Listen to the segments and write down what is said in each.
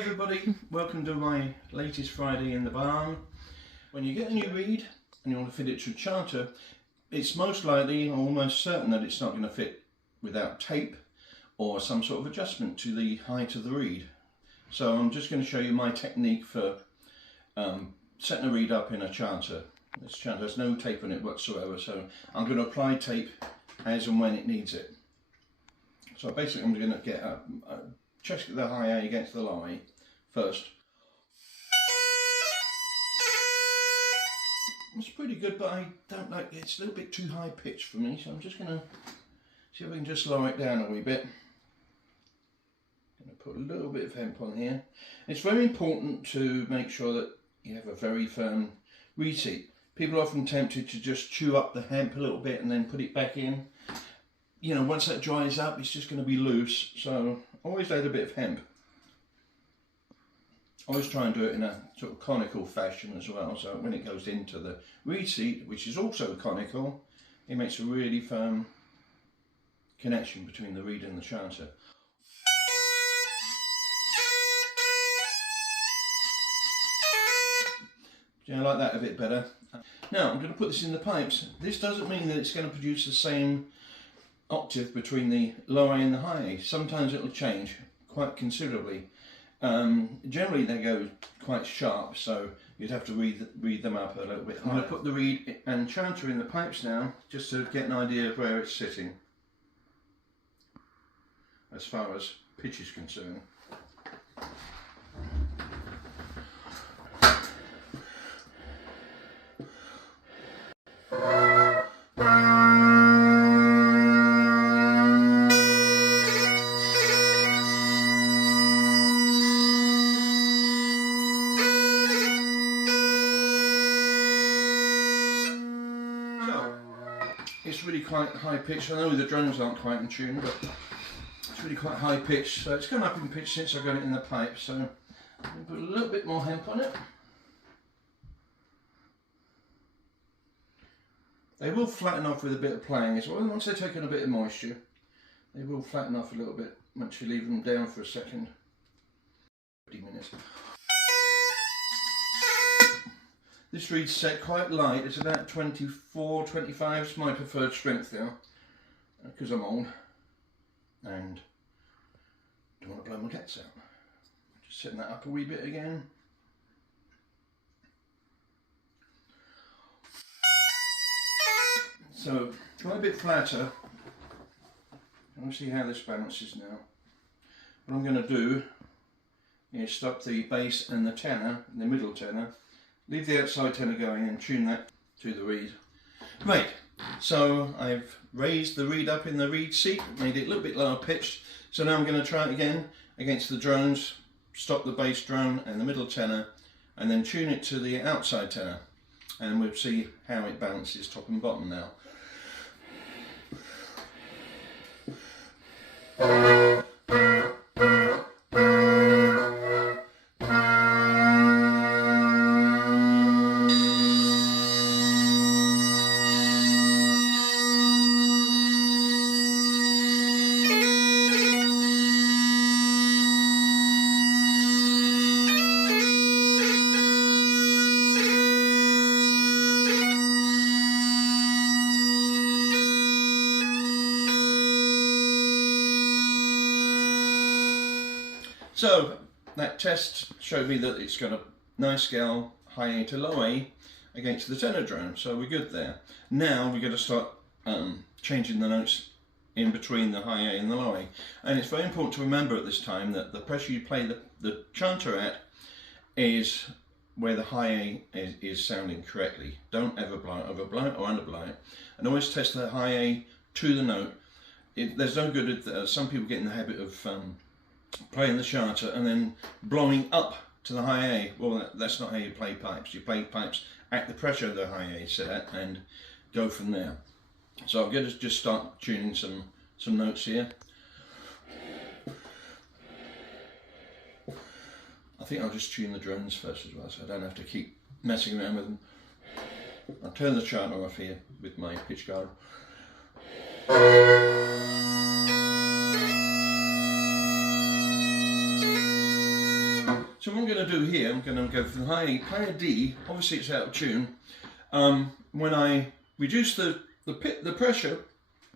everybody, welcome to my latest Friday in the barn. When you get a new reed and you want to fit it to a chanter, it's most likely, or almost certain, that it's not going to fit without tape or some sort of adjustment to the height of the reed. So I'm just going to show you my technique for setting a reed up in a chanter. This chanter has no tape on it whatsoever, so I'm going to apply tape as and when it needs it. So basically I'm going to get check the high A against the low A first. It's pretty good, but I don't like it. It's a little bit too high pitched for me, so I'm just going to see if I can just lower it down a wee bit. I'm going to put a little bit of hemp on here. It's very important to make sure that you have a very firm reed seat. People are often tempted to just chew up the hemp a little bit and then put it back in. You know, once that dries up, it's just going to be loose, so always add a bit of hemp. Always try and do it in a sort of conical fashion as well, so when it goes into the reed seat, which is also conical, it makes a really firm connection between the reed and the chanter. Yeah, I like that a bit better. Now I'm going to put this in the pipes. This doesn't mean that it's going to produce the same octave between the low A and the high A. Sometimes it'll change quite considerably. Generally they go quite sharp, so you'd have to reed them up a little bit higher. I'm going to put the reed and chanter in the pipes now, just to get an idea of where it's sitting as far as pitch is concerned. It's really quite high pitched. I know the drones aren't quite in tune, but it's really quite high pitched. So it's gone up in pitch since I got it in the pipe. So I'm going to put a little bit more hemp on it. They will flatten off with a bit of playing as well. Once they've taken a bit of moisture, they will flatten off a little bit once you leave them down for a second. 50 minutes. This reed's set quite light. It's about 24, 25. It's my preferred strength now, because I'm old and don't want to blow my guts out. Just setting that up a wee bit again. So try a bit flatter. I want to see how this balances now. What I'm going to do is stop the bass and the tenor, the middle tenor. Leave the outside tenor going and tune that to the reed. Right, so I've raised the reed up in the reed seat, made it a little bit lower pitched. So now I'm going to try it again against the drones, stop the bass drone and the middle tenor, and then tune it to the outside tenor. And we'll see how it balances top and bottom now. So that test showed me that it's got a nice scale, high A to low A against the tenor drone, so we're good there. Now we're going to start changing the notes in between the high A and the low A. And it's very important to remember at this time that the pressure you play the chanter at is where the high A is sounding correctly. Don't ever blow it, overblow it or underblow it. And always test the high A to the note. There's no good at some people get in the habit of playing the chanter and then blowing up to the high A. Well, that's not how you play pipes. You play pipes at the pressure the high A set at and go from there. So I'm going to just start tuning some notes here. I think I'll just tune the drones first as well, so I don't have to keep messing around with them. I'll turn the chanter off here with my pitch guard. So what I'm going to do here, I'm going to go for the higher D. Obviously it's out of tune. When I reduce the pressure,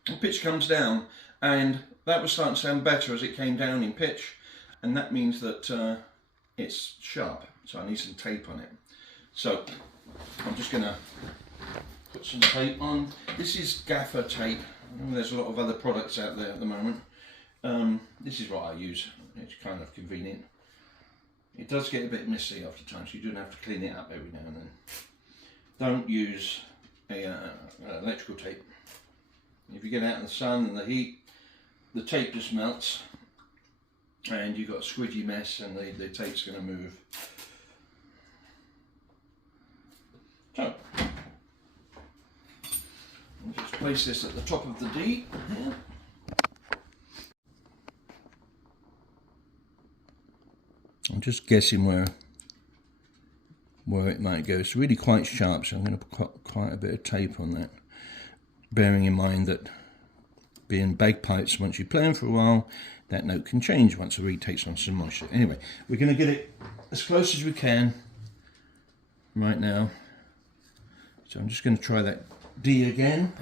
the pitch comes down, and that was starting to sound better as it came down in pitch, and that means that it's sharp, so I need some tape on it. So I'm just going to put some tape on. This is gaffer tape. I know there's a lot of other products out there at the moment. This is what I use. It's kind of convenient. It does get a bit messy after time, so you do have to clean it up every now and then. Don't use electrical tape. If you get out in the sun and the heat, the tape just melts and you've got a squidgy mess, and the tape's going to move. So, I'll just place this at the top of the D here. I'm just guessing where it might go. It's really quite sharp, so I'm going to put quite a bit of tape on that, bearing in mind that being bagpipes, once you play them for a while, that note can change once the reed takes on some moisture. Anyway, we're going to get it as close as we can right now. So I'm just going to try that D again.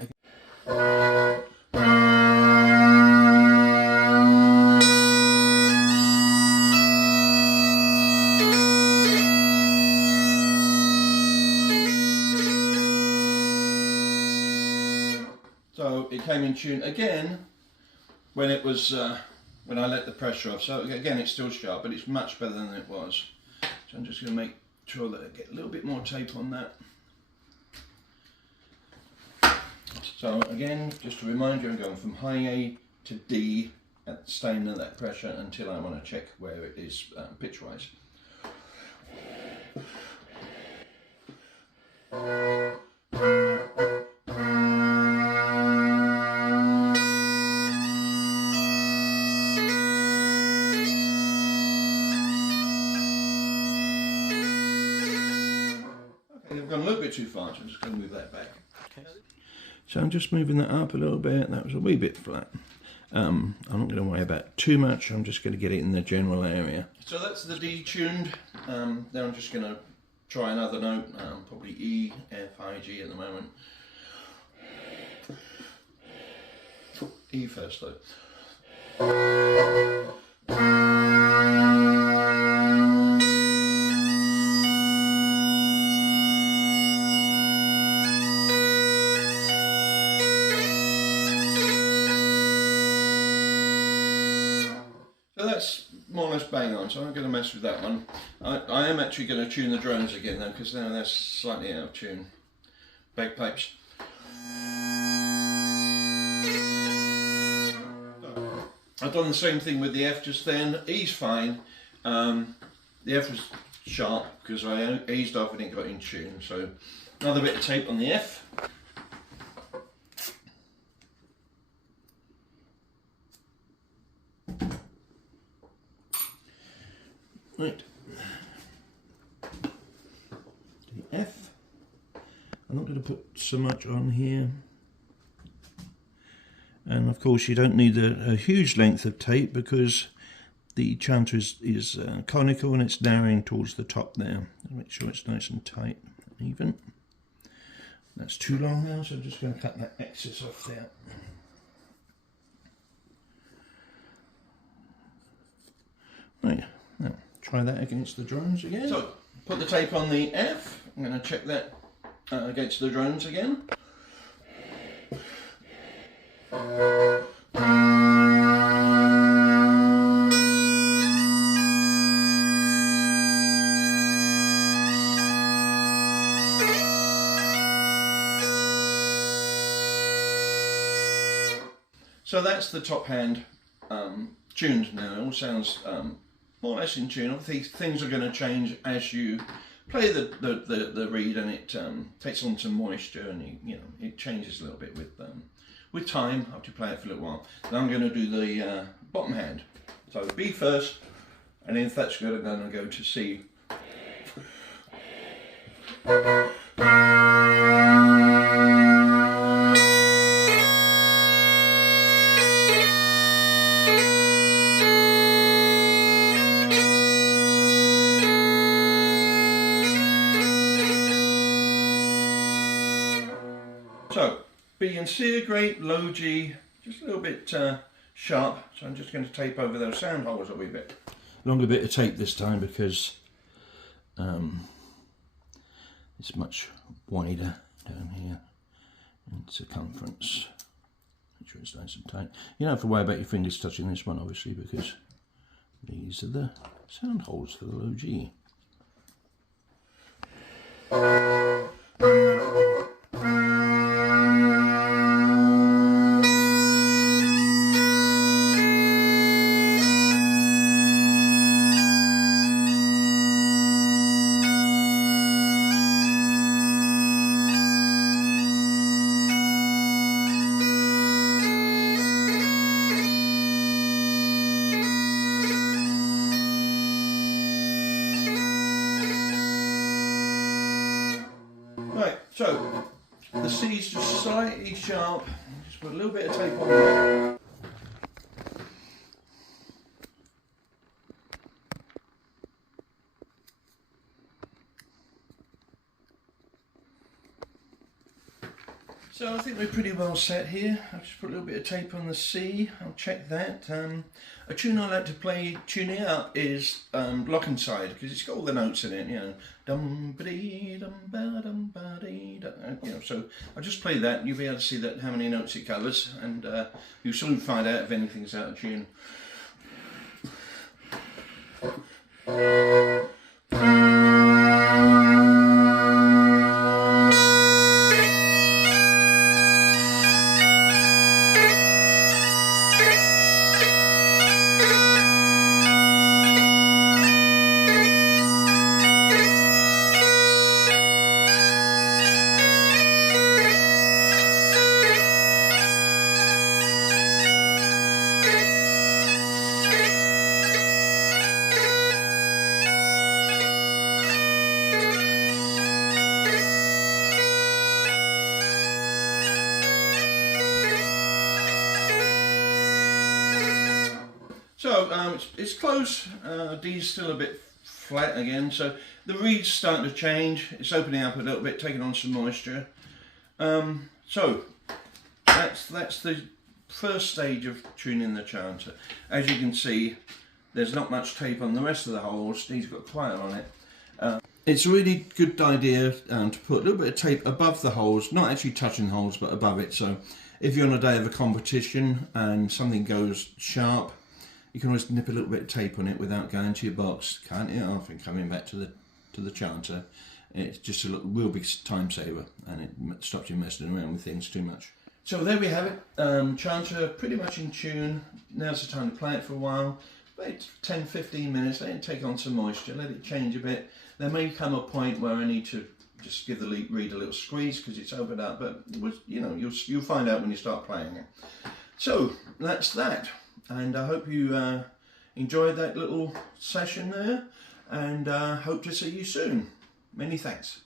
So it came in tune again when it was when I let the pressure off. So again, it's still sharp, but it's much better than it was. So I'm just going to make sure that I get a little bit more tape on that. So again, just to remind you, I'm going from high A to D at staying at that pressure until I want to check where it is pitch-wise. I've gone a little bit too far, so I'm just going to move that back. Okay. So I'm just moving that up a little bit. That was a wee bit flat. I'm not going to worry about too much. I'm just going to get it in the general area. So that's the D tuned. Now I'm just going to try another note, probably E, F, I, G at the moment. E first though. So that's more or less bang on, so I'm not going to mess with that one. I am actually going to tune the drones again though, because now that's slightly out of tune. Bagpipes. I've done the same thing with the F just then. E's fine. The F was sharp because I eased off and it got in tune. So another bit of tape on the F. Right. The F. I'm not going to put so much on here. And of course you don't need a huge length of tape because the chanter is conical and it's narrowing towards the top there. Make sure it's nice and tight and even. That's too long now, so I'm just going to cut that excess off there. Right, now try that against the drones again. So put the tape on the F. I'm going to check that against the drones again. So that's the top hand tuned now. It all sounds more or less in tune. Obviously things are going to change as you play the reed, and it takes on some moisture, and you know it changes a little bit with time after you play it for a little while. Now I'm going to do the bottom hand. So B first, and then if that's good, I'm going to go to C. So B and C are great, low G, just a little bit sharp, so I'm just going to tape over those sound holes a wee bit. Longer bit of tape this time because it's much wider down here in circumference. Make sure it's nice and tight. You don't have to worry about your fingers touching this one, obviously, because these are the sound holes for the low G. Right, so the C's just slightly sharp, just put a little bit of tape on there. So I think we're pretty well set here. I've just put a little bit of tape on the C. I'll check that. A tune I like to play tuning up is Lock Inside, because it's got all the notes in it, you know. Dum ba dee dum ba dum ba dee da, you know. So I'll just play that and you'll be able to see that how many notes it covers, and you'll soon find out if anything's out of tune. So it's close, D's still a bit flat again, so the reed's starting to change, it's opening up a little bit, taking on some moisture. So that's the first stage of tuning the chanter. As you can see, there's not much tape on the rest of the holes, D's got quiet on it. It's a really good idea to put a little bit of tape above the holes, not actually touching the holes but above it, so if you're on a day of a competition and something goes sharp, you can always nip a little bit of tape on it without going to your box, can't you? I think coming back to the chanter, it's just a real big time saver, and it stops you messing around with things too much. So there we have it, chanter pretty much in tune. Now's the time to play it for a while, about 10-15 minutes, let it take on some moisture, let it change a bit. There may come a point where I need to just give the reed a little squeeze because it's opened up, but you know, you'll find out when you start playing it. So that's that. And I hope you enjoyed that little session there, and hope to see you soon. Many thanks.